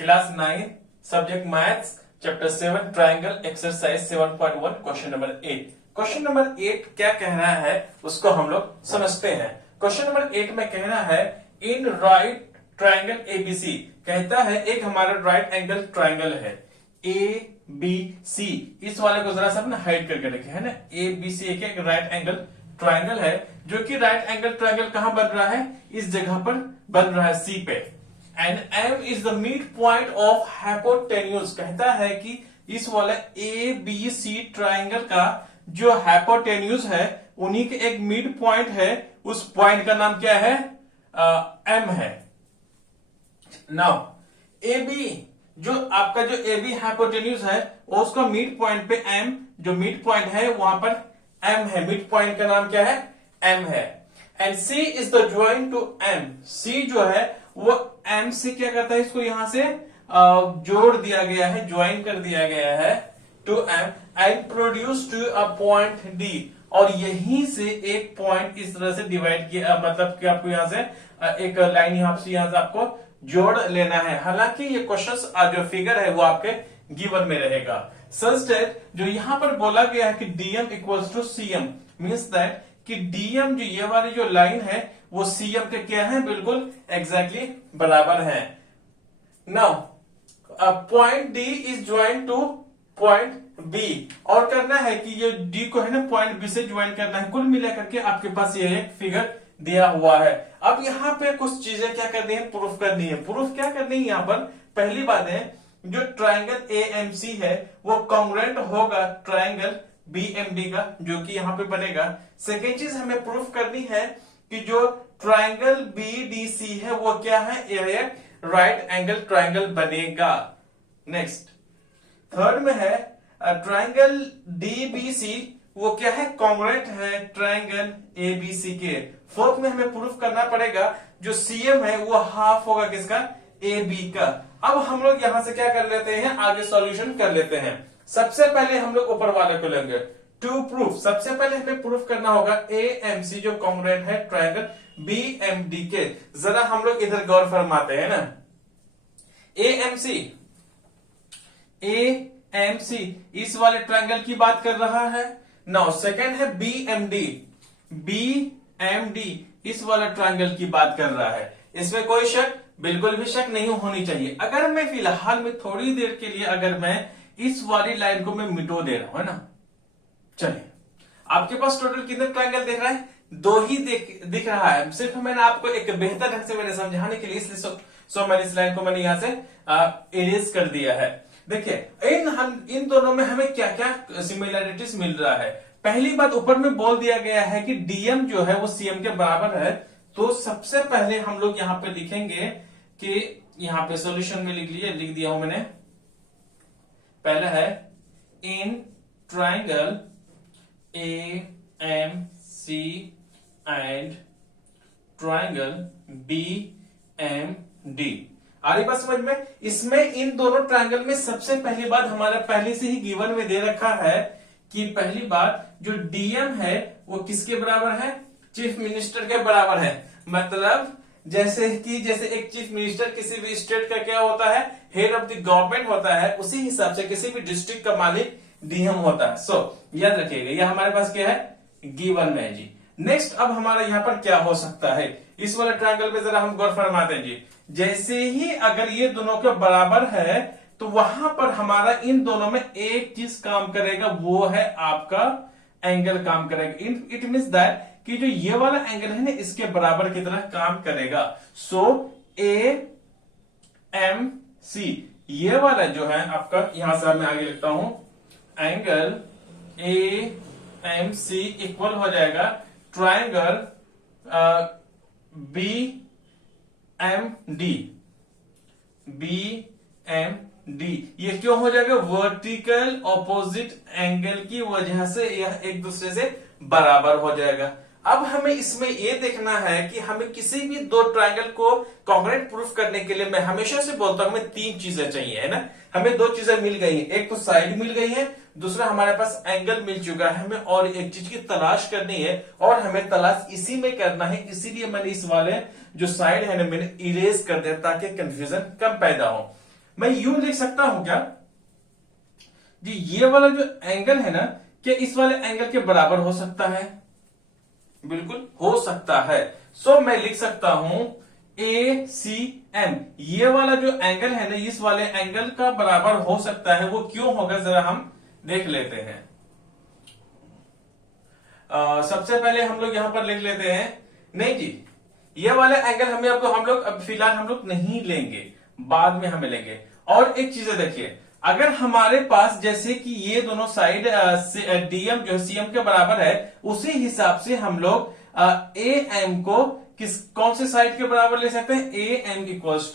Class 9 subject maths chapter 7 triangle exercise 7.1 question number 8। Question number 8 क्या कह रहा है उसको हम लोग समझते हैं। क्वेश्चन नंबर 8 में कह रहा है इन राइट ट्रायंगल एबीसी, कहता है एक हमारा राइट एंगल ट्रायंगल है ए बी सी। इस वाले को जरा सा अपना हाइड करके रखे है ना, ए बी सी एक राइट एंगल ट्रायंगल है जो कि राइट एंगल ट्रायंगल कहां बन रहा है, इस जगह पर बन रहा है सी पे। And M is the mid point of hypotenuse, कहता है कि इस वाला ए बी सी ट्रायंगल का जो हाइपोटेन्यूज है उन्हीं के एक मिड पॉइंट है, उस पॉइंट का नाम क्या है, एम है। नाउ ए बी जो आपका जो ए बी हाइपोटेन्यूज है उसका मिड पॉइंट पे एम, जो मिड पॉइंट है वहां पर एम है, मिड पॉइंट का नाम क्या है, एम है। And C is the join to M, C जो है वो एम से क्या करता है, इसको यहां से जोड़ दिया गया है, ज्वाइन कर दिया गया है to M and produced to a point D, और यहीं से एक पॉइंट इस तरह से डिवाइड किया, मतलब कि आपको यहां से एक लाइन यहां से आपको जोड़ लेना है। हालांकि ये क्वेश्चन जो फिगर है वो आपके गिवन में रहेगा। सच दैट जो यहां पर बोला गया है कि DM equals to CM, means that कि डीएम जो ये वाली जो लाइन है वो सीएम के क्या है, बिल्कुल एग्जैक्टली बराबर है। Now point D is join to point B, और करना है कि ये डी को है ना पॉइंट बी से ज्वाइन करना है। कुल मिलाकर के आपके पास ये एक फिगर दिया हुआ है। अब यहाँ पे कुछ चीजें क्या करनी है, प्रूफ करनी है। प्रूफ क्या करनी है यहाँ पर, पहली बात है जो ट्रायंगल एएमसी है वो कॉन्ग्रुएंट होगा ट्रायंगल बीएमडी का, जो कि यहाँ पे बनेगा। सेकेंड चीज हमें प्रूफ करनी है कि जो ट्रायंगल बीडीसी है वो क्या है, एक राइट एंगल ट्रायंगल बनेगा। नेक्स्ट थर्ड में है ट्रायंगल डीबीसी वो क्या है, कॉन्ग्रुएंट है ट्रायंगल एबीसी के। फोर्थ में हमें प्रूफ करना पड़ेगा जो सीएम है वो हाफ होगा किसका, ए बी का। अब हम लोग यहां से क्या कर लेते हैं, आगे सॉल्यूशन कर लेते हैं। सबसे पहले हम लोग ऊपर वाले को लेंगे टू प्रूफ। सबसे पहले हमें प्रूफ करना होगा ए एम सी जो कॉन्ग्रुएंट है ट्रायंगल बी एम डी के। जरा हम लोग इधर गौर फरमाते हैं ना, ए एम सी इस वाले ट्रायंगल की बात कर रहा है। नाउ सेकेंड है बी एम डी इस वाला ट्रायंगल की बात कर रहा है। इसमें कोई शक, बिल्कुल भी शक नहीं होनी चाहिए। अगर मैं फिलहाल में थोड़ी देर के लिए अगर मैं इस वाली लाइन को मैं मिटो दे रहा हूं, है ना, चलिए आपके पास टोटल कितने ट्रायंगल दिख रहा है, दो ही दिख रहा है। सिर्फ मैंने आपको एक बेहतर ढंग से मैंने समझाने के लिए इसलिए मैंने इस लाइन को मैंने यहां से इरेज कर दिया है। देखिए इन दोनों में हमें क्या क्या सिमिलैरिटीज मिल रहा है। पहली बात, ऊपर में बोल दिया गया है कि डीएम जो है वो सीएम के बराबर है। तो सबसे पहले हम लोग यहां पे लिखेंगे कि यहां पे सॉल्यूशन में लिख दिया हूं मैंने। पहला है in triangle A M C and triangle B M D. आ रही बात समझ में। इसमें इन दोनों ट्रायंगल में सबसे पहली बात हमारा पहले से ही गिवन में दे रखा है कि पहली बात जो डीएम है वो किसके बराबर है, चीफ मिनिस्टर के बराबर है। मतलब जैसे एक चीफ मिनिस्टर किसी भी स्टेट का क्या होता है, हेड ऑफ द गवर्नमेंट होता है, उसी हिसाब से किसी भी डिस्ट्रिक्ट का मालिक डीएम होता है। सो याद रखिएगा ये हमारे पास क्या है, गिवन में है जी। नेक्स्ट अब हमारा यहाँ पर क्या हो सकता है, इस वाले ट्रायंगल पे जरा हम गौर फरमाते हैं जी। जैसे ही अगर ये दोनों के बराबर है तो वहां पर हमारा इन दोनों में एक चीज काम करेगा, वो है आपका एंगल काम करेगा। इट मीन्स दैट कि जो ये वाला एंगल है ना इसके बराबर की तरह काम करेगा। सो ए एम सी ये वाला जो है आपका, यहां से मैं आगे लिखता हूं, angle A M C equal हो जाएगा ट्रायंगल बी एम डी। ये क्यों हो जाएगा, वर्टिकल ऑपोजिट एंगल की वजह से यह एक दूसरे से बराबर हो जाएगा। अब हमें इसमें यह देखना है कि हमें किसी भी दो ट्रायंगल को कॉन्ग्रुएंट प्रूफ करने के लिए मैं हमेशा से बोलता हूं हमें तीन चीजें चाहिए, है ना। हमें दो चीजें मिल गई हैं, एक तो साइड मिल गई है, दूसरा हमारे पास एंगल मिल चुका है। हमें और एक चीज की तलाश करनी है और हमें तलाश इसी में करना है। इसीलिए मैंने इस वाले जो साइड है ना मैंने इरेज कर दिया ताकि कंफ्यूजन कम पैदा हो। मैं यूं लिख सकता हूं क्या जी, ये वाला जो एंगल है ना, क्या इस वाले एंगल के बराबर हो सकता है? बिल्कुल हो सकता है। सो मैं लिख सकता हूं ACM, ये वाला जो एंगल है ना, इस वाले एंगल का बराबर हो सकता है। वो क्यों होगा जरा हम देख लेते हैं। सबसे पहले हम लोग यहां पर लिख लेते हैं, नहीं जी, ये वाला एंगल हम लोग अब फिलहाल हम लोग नहीं लेंगे, बाद में हमें लेंगे। और एक चीज देखिए, अगर हमारे पास जैसे कि ये दोनों साइड DM जो CM के बराबर है, उसी हिसाब से हम लोग AM को कौन से साइड के बराबर ले सकते हैं? AM इक्वल्स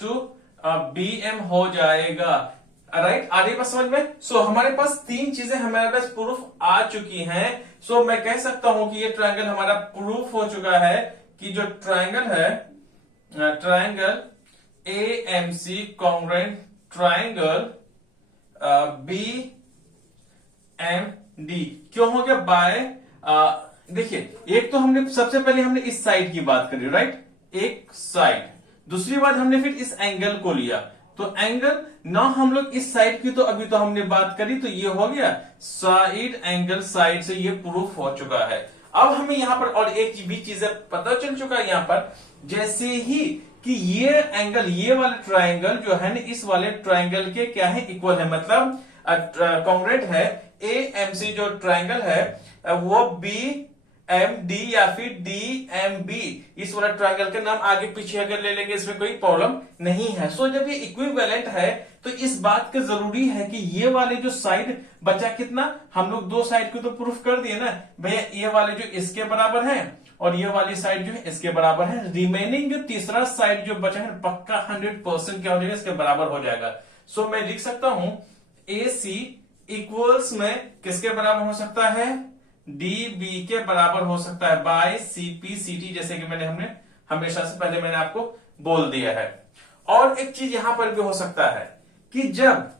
टू BM हो जाएगा। राइट, आ रही बात समझ में? सो हमारे पास तीन चीजें हमारे पास प्रूफ आ चुकी हैं। सो मैं कह सकता हूं कि ये ट्रायंगल हमारा प्रूफ हो चुका है कि जो ट्रायंगल है, triangle AMC congruent triangle BMD क्यों हो गया? बाय, देखिए, एक तो हमने सबसे पहले हमने इस साइड की बात करी, राइट, एक साइड। दूसरी बात हमने फिर इस एंगल को लिया, तो एंगल ना हम लोग इस साइड की तो अभी तो हमने बात करी, तो ये हो गया साइड एंगल, साइड से ये प्रूफ हो चुका है। अब हमें यहां पर और एक भी चीज पता चल चुका है यहां पर, जैसे ही कि ये एंगल, ये वाला ट्रायंगल जो है ना, इस वाले ट्रायंगल के क्या है? इक्वल है, मतलब कॉन्ग्रुएंट है। AMC जो ट्रायंगल है वो BMD या फिर DMB, इस वाला ट्रायंगल के नाम आगे पीछे अगर ले लेंगे इसमें कोई प्रॉब्लम नहीं है। सो जब ये इक्विवेलेंट है तो इस बात का जरूरी है कि ये वाले जो साइड बचा कितना, हम लोग दो साइड को तो प्रूफ कर दिए ना भैया, ये वाले जो इसके बराबर है और ये वाली साइड जो है इसके बराबर है। रिमेनिंग जो तीसरा साइड जो बचा है पक्का 100% क्या हो जाएगा? इसके बराबर हो जाएगा। सो मैं लिख सकता हूं AC इक्वल्स में किसके बराबर हो सकता है? DB के बराबर हो सकता है बाय CPCT, जैसे कि हमने हमेशा से पहले मैंने आपको बोल दिया है। और एक चीज यहां पर भी हो सकता है कि जब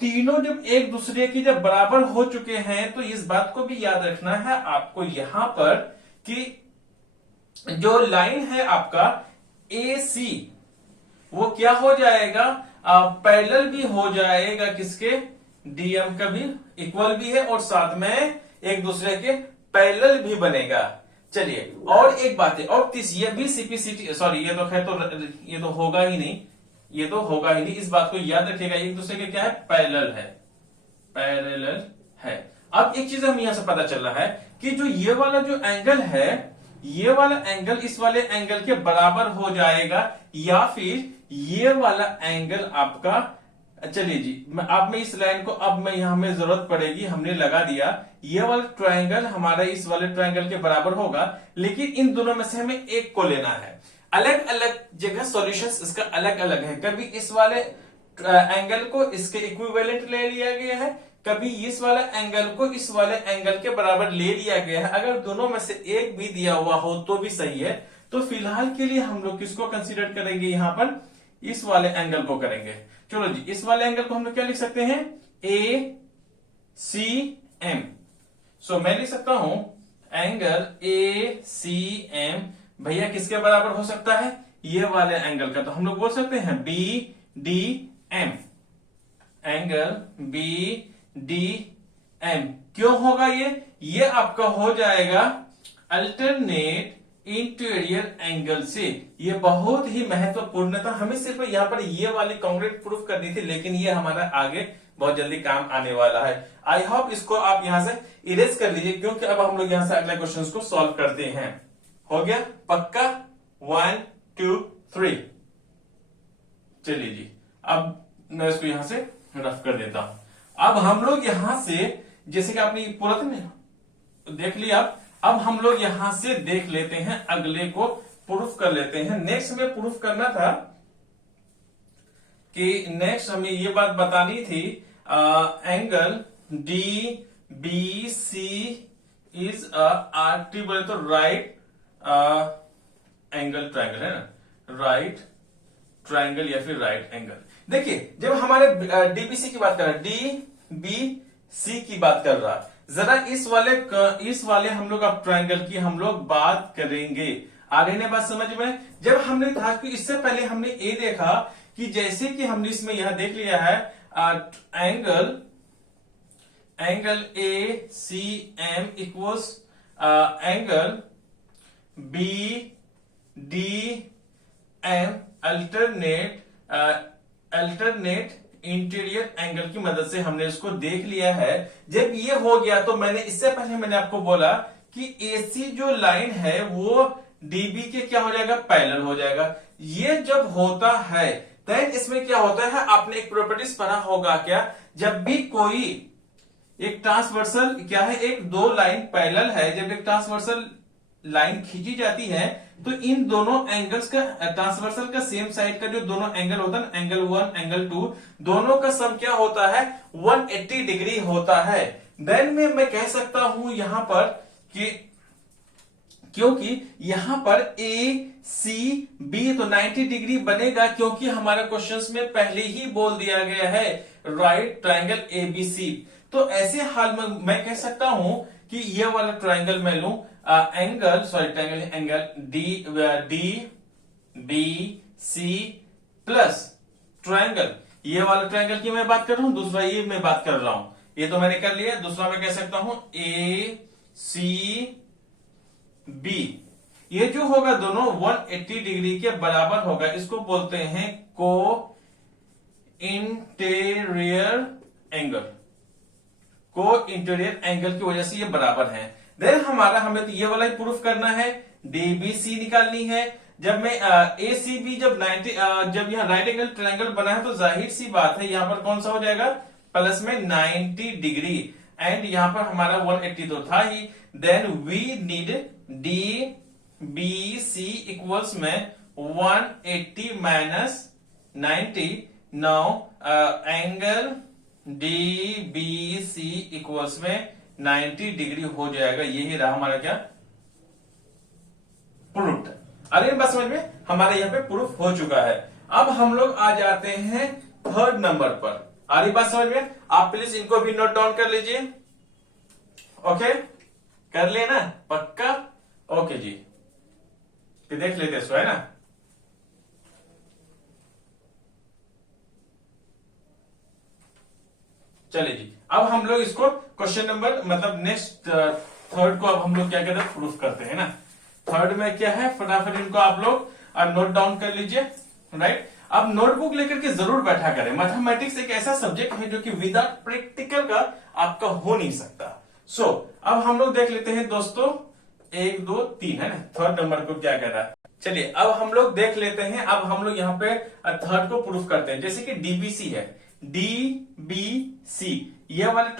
तीनों जब एक दूसरे की जब बराबर हो चुके हैं, तो इस बात को भी याद रखना है आपको यहां पर कि जो लाइन है आपका AC, वो क्या हो जाएगा? पैरेलल भी हो जाएगा किसके? DM का भी इक्वल भी है और साथ में एक दूसरे के पैरेलल भी बनेगा। चलिए, और एक बात है, और ये भी CPCT, सॉरी, ये तो खैर तो ये तो होगा ही नहीं, ये तो होगा ही नहीं, इस बात को याद रखिएगा, एक दूसरे के क्या है? पैरेलल है, पैरेलल है। अब एक चीज हमें यहां से पता चल रहा है कि जो ये वाला जो एंगल है, ये वाला एंगल इस वाले एंगल के बराबर हो जाएगा, या फिर ये वाला एंगल आपका, चलिए जी, अब मैं इस लाइन को, अब मैं यहां में जरूरत पड़ेगी, हमने लगा दिया, ये वाला ट्रायंगल हमारा इस वाले ट्रायंगल के बराबर होगा, लेकिन इन दोनों में से हमें एक को लेना है। अलग अलग जगह सॉल्यूशंस इसका अलग अलग है, कभी इस वाले एंगल को इसके इक्विवेलेंट ले लिया गया है, कभी इस वाले एंगल को इस वाले एंगल के बराबर ले लिया गया है। अगर दोनों में से एक भी दिया हुआ हो तो भी सही है। तो फिलहाल के लिए हम लोग किसको कंसीडर करेंगे? यहां पर इस वाले एंगल को करेंगे। चलो जी, इस वाले एंगल को हम लोग क्या लिख सकते हैं? ACM। सो मैं लिख सकता हूं एंगल ACM भैया किसके बराबर हो सकता है? ये वाले एंगल का, तो हम लोग बोल सकते हैं BDM, एंगल BDM। क्यों होगा ये आपका हो जाएगा अल्टरनेट इंटीरियर एंगल से। ये बहुत ही महत्वपूर्ण था, हमें सिर्फ यहां पर ये वाली कॉन्क्रीट प्रूफ करनी थी, लेकिन ये हमारा आगे बहुत जल्दी काम आने वाला है। आई होप इसको आप यहां से इरेज कर लीजिए, क्योंकि अब हम लोग यहां से अगले क्वेश्चन को सॉल्व करते हैं। हो गया पक्का? 1 2 3। चलिए जी, अब मैं इसको यहां से रफ कर देता हूं। अब हम लोग यहां से, जैसे कि आपने पूरा देख लिया, अब हम लोग यहां से देख लेते हैं, अगले को प्रूफ कर लेते हैं। नेक्स्ट में प्रूफ करना था कि नेक्स्ट हमें ये बात बतानी थी, एंगल DBC इज आर्टी बोले तो राइट एंगल ट्रायंगल है ना, राइट ट्रायंगल या फिर राइट एंगल। देखिए, जब हमारे DBC की बात कर रहा है, DBC की बात कर रहा है, जरा इस वाले हम लोग अब ट्रायंगल की हम लोग बात करेंगे। आ रही ना बात समझ में? जब हमने था कि इससे पहले हमने ए देखा कि जैसे कि हमने इसमें यह देख लिया है angle A C M equals angle B D M alternate interior angle की मदद से हमने इसको देख लिया है। जब ये हो गया तो इससे पहले मैंने आपको बोला कि एसी जो लाइन है वो डीबी के क्या हो जाएगा, पैरेलल हो जाएगा। ये जब होता है देन इसमें क्या होता है, आपने एक प्रॉपर्टीज पढ़ा होगा क्या, जब भी कोई एक ट्रांसवर्सल क्या है, एक दो लाइन पैरेलल है, जब एक ट्रांसवर्सल लाइन खींची जाती है तो इन दोनों एंगल्स का, ट्रांसवर्सल का सेम साइड का जो दोनों एंगल होता है, एंगल 1 एंगल 2, दोनों का सम क्या होता है, 180 डिग्री होता है। देन में मैं कह सकता हूं यहां पर कि क्योंकि यहां पर ए सी बी तो 90 डिग्री बनेगा, क्योंकि हमारे क्वेश्चंस में पहले ही बोल दिया गया है राइट ट्रायंगल एबीसी। तो ऐसे हाल में मैं कह सकता हूं कि ये वाला ट्रायंगल मैं लूं, angle D B C plus triangle, ये वाला ट्रायंगल की मैं बात कर रहा हूं, दूसरा ये मैं बात कर रहा हूं, ये तो मैंने कर लिया। दूसरा मैं कह सकता हूं ए सी बी, ये जो होगा दोनों 180 डिग्री के बराबर होगा, इसको बोलते हैं को इंटीरियर एंगल। को इंटीरियर एंगल की वजह से ये बराबर है। देन हमें तो ये वाला ही प्रूफ करना है, डीबीसी निकालनी है। जब मैं एसीबी जब 90 जब यहाँ राइट एंगल ट्रायंगल बना है तो जाहिर सी बात है यहां पर कौन सा हो जाएगा, प्लस में 90 डिग्री, एंड यहां पर हमारा 180 तो था ही। Then we need D B C equals में 180 minus 90। Now angle D B C equals में 90 डिग्री हो जाएगा। यही रहा हमारा क्या, प्रूफ। अरे बात समझ में, हमारे यहाँ पे प्रूफ हो चुका है। अब हम लोग आ जाते हैं थर्ड नंबर पर। आ रही बात समझ में? आप प्लीज इनको भी नोट डाउन कर लीजिए। ओके, कर लेना पक्का? ओके जी, तो देख लेते इसको, है ना। चलिए जी, अब हम लोग इसको क्वेश्चन नंबर मतलब नेक्स्ट थर्ड को अब हम लोग क्या कहते हैं, प्रूफ करते हैं ना। थर्ड में क्या है, फटाफट इनको आप लोग नोट डाउन कर लीजिए। राइट, अब नोटबुक लेकर के जरूर बैठा करें। मैथमेटिक्स एक ऐसा सब्जेक्ट है जो कि विदाउट प्रैक्टिकल का आपका हो नहीं सकता। सो अब हम लोग देख लेते हैं दोस्तों, 1 2 3 है ना, थर्ड नंबर को क्या कह रहा है। चलिए अब हम लोग देख लेते हैं। अब हम लोग यहाँ पे थर्ड को प्रूफ करते हैं। जैसे कि डीबीसी है, डीबीसी ये वाले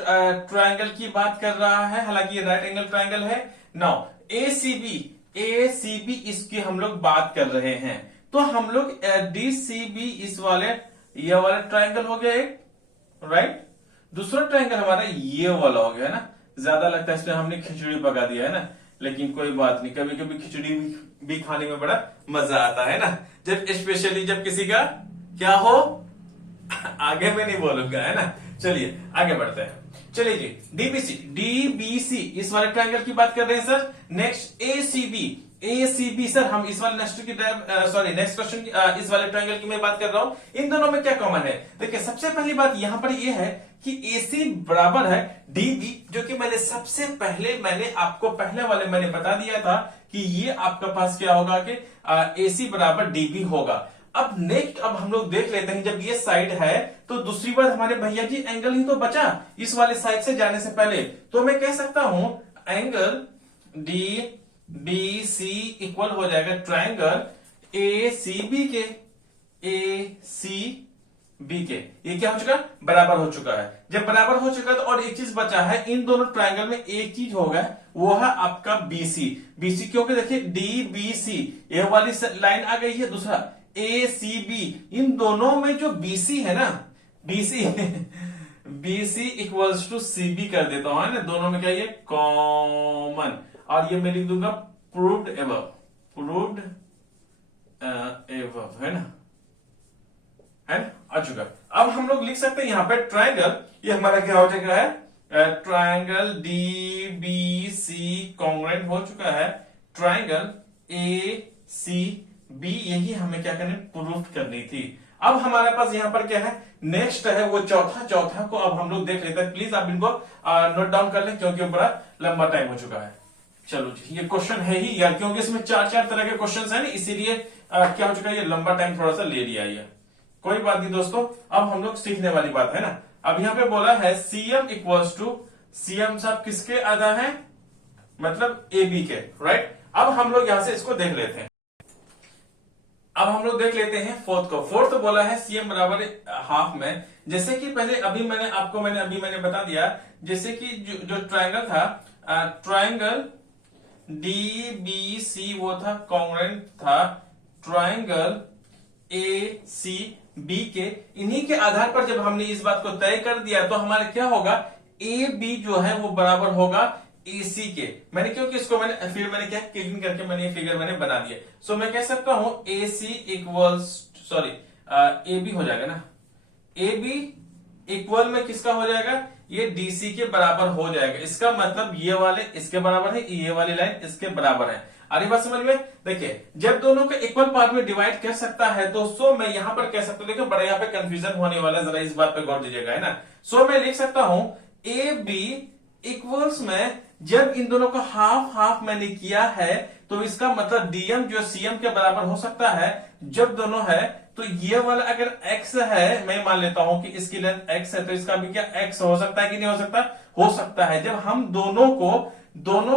ट्रायंगल की बात कर रहा है, हालांकि ये राइट एंगल ट्रायंगल है। नाउ एसीबी इसकी हम लोग बात कर रहे हैं, तो हम लोग डीसीबी इस वाले ये वाला ट्रायंगल हो गया एक, राइट। दूसरा ट्रायंगल हमारा ये वाला हो गया, है ना। ज्यादा लगता है इसमें हमने खिचड़ी पका दिया है ना, लेकिन कोई बात नहीं, कभी कभी खिचड़ी भी खाने में बड़ा मजा आता है ना, जब स्पेशली जब किसी का क्या हो आगे में नहीं बोलूंगा, है ना। चलिए आगे बढ़ते हैं। चलिए जी, डीबीसी इस वाले ट्रायंगल की बात कर रहे हैं सर। नेक्स्ट एसीबी सर, हम इस वाले नेक्स्ट क्वेश्चन की इस वाले ट्रायंगल की मैं बात कर रहा हूं। इन दोनों में क्या कॉमन है, देखिए सबसे पहली बात यहां पर यह है कि एसी बराबर है डीबी, जो कि मैंने आपको पहले वाले मैंने बता दिया था कि ये आपका पास क्या होगा कि एसी बराबर डीबी होगा। अब नेक्स्ट अब हम लोग देख लेते हैं, जब ये साइड है तो दूसरी बात हमारे भैया जी एंगल ही तो बचा इस वाले साइड से जाने से पहले, तो मैं कह सकता हूं angle D B C equal हो जाएगा ट्रायंगल ए सी बी के। ये क्या हो चुका, बराबर हो चुका है। जब बराबर हो चुका है तो और एक चीज बचा है, इन दोनों ट्रायंगल में एक चीज होगा, वो है आपका बीसी। क्योंकि देखिए डी बी सी ये वाली लाइन आ गई है, दूसरा ए सी बी, इन दोनों में जो बीसी है ना, BC equals to C B कर देता हूं, है ना। दोनों में क्या ये कॉमन, और ये मैं लिख दूंगा प्रूव्ड एबव, है ना, आ चुका। अब हम लोग लिख सकते हैं यहां पे ट्रायंगल, ये हमारा क्या हो चुका है, triangle D B C congruent हो चुका है ट्रायंगल ए सी बी, यही हमें क्या करनी, प्रूफ करनी थी। अब हमारे पास यहाँ पर क्या है, नेक्स्ट है वो चौथा को अब हम लोग देख लेते हैं। प्लीज आप इनको नोट डाउन कर लें क्योंकि बड़ा लंबा टाइम हो चुका है। चलो जी, ये क्वेश्चन है ही यार, क्योंकि इसमें चार तरह के क्वेश्चन है ना, इसीलिए क्या हो चुका है, ये लंबा टाइम थोड़ा सा ले लिया ये। कोई बात नहीं दोस्तों, अब हम लोग सीखने वाली बात है ना। अब यहाँ पे बोला है सीएम इक्वल्स टू, सीएम साहब किसके आधा है, मतलब ए बी के, राइट। अब हम लोग यहां से इसको देख लेते हैं। अब हम लोग देख लेते हैं फोर्थ को। फोर्थ बोला है सीएम बराबर हाफ में, जैसे कि पहले अभी मैंने बता दिया, जैसे कि जो ट्रायंगल था, ट्रायंगल डी बी सी वो था कॉन्ग्रुएंट था ट्रायंगल ए सी बी के। इन्हीं के आधार पर जब हमने इस बात को तय कर दिया तो हमारा क्या होगा, ए बी जो है वो बराबर होगा ए सी के। मैंने क्योंकि इसको मैंने क्या क्लीन करके मैंने ये फिगर मैंने बना दिया। सो मैं कह सकता हूं ए सी इक्वल्स, सॉरी ए बी हो जाएगा ना, ए बी इक्वल में किसका हो जाएगा, ये डीसी के बराबर हो जाएगा। इसका मतलब ये वाले इसके बराबर है, ये वाली लाइन इसके बराबर है। अरे बात समझ में, देखिए जब दोनों को इक्वल पार्ट में डिवाइड कर सकता है तो सो मैं यहां पर कह सकता हूं, देखो बड़ा यहाँ पे कंफ्यूजन होने वाला है, जरा इस बात पे गौर दीजिएगा, है ना। सो मैं लिख सकता हूं ए बी इक्वल्स में, जब इन दोनों को हाफ हाफ मैंने किया है तो इसका मतलब डीएम जो सीएम के बराबर हो सकता है जब दोनों है। तो ये वाला अगर x है, मैं मान लेता हूं कि इसकी लेंथ x है, तो इसका भी क्या x हो सकता है कि नहीं हो सकता, हो सकता है। जब हम दोनों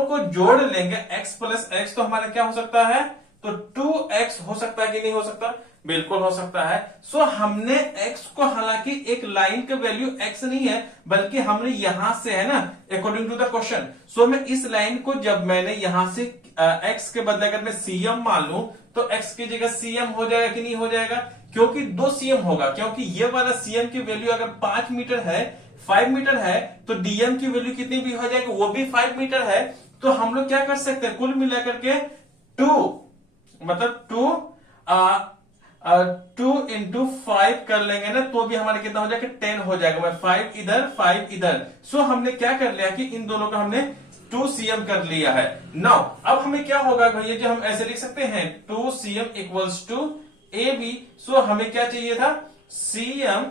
को जोड़ लेंगे x प्लस x तो हमारा क्या हो सकता है, तो 2x हो सकता है कि नहीं हो सकता, बिल्कुल हो सकता है। सो हमने x को, हालांकि एक लाइन का वैल्यू x नहीं है बल्कि हमने यहां से, है ना, अकॉर्डिंग टू द क्वेश्चन। सो मैं इस लाइन को जब मैंने यहां से x के बदले अगर मैं सीएम मान लूं तो x की जगह सीएम हो जाएगा कि नहीं हो जाएगा, क्योंकि 2 सीएम होगा, क्योंकि ये वाला सीएम की वैल्यू अगर 5 मीटर है, 5 मीटर है, तो डीएम की वैल्यू कितनी भी हो जाएगी, वो भी 5 मीटर है। तो हम लोग क्या कर सकते हैं, कुल मिलाकर के 2 इंटू 5 कर लेंगे ना, तो भी हमारे कितना हो जाएगा, 10 हो जाएगा। मैं 5 इधर 5 इधर। सो हमने क्या कर लिया कि इन दोनों का हमने 2 सीएम कर लिया है। नाउ अब हमें क्या होगा भैया, जो हम ऐसे लिख सकते हैं 2 CM equals to A B. So हमें क्या चाहिए था, सीएम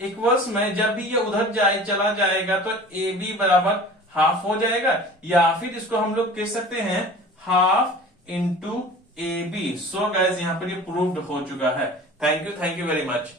इक्वल्स में जब भी ये उधर चला जाएगा तो ए बी बराबर हाफ हो जाएगा, या फिर इसको हम लोग कह सकते हैं half into A B. So guys यहाँ पर ये प्रूव्ड हो चुका है। Thank you very much.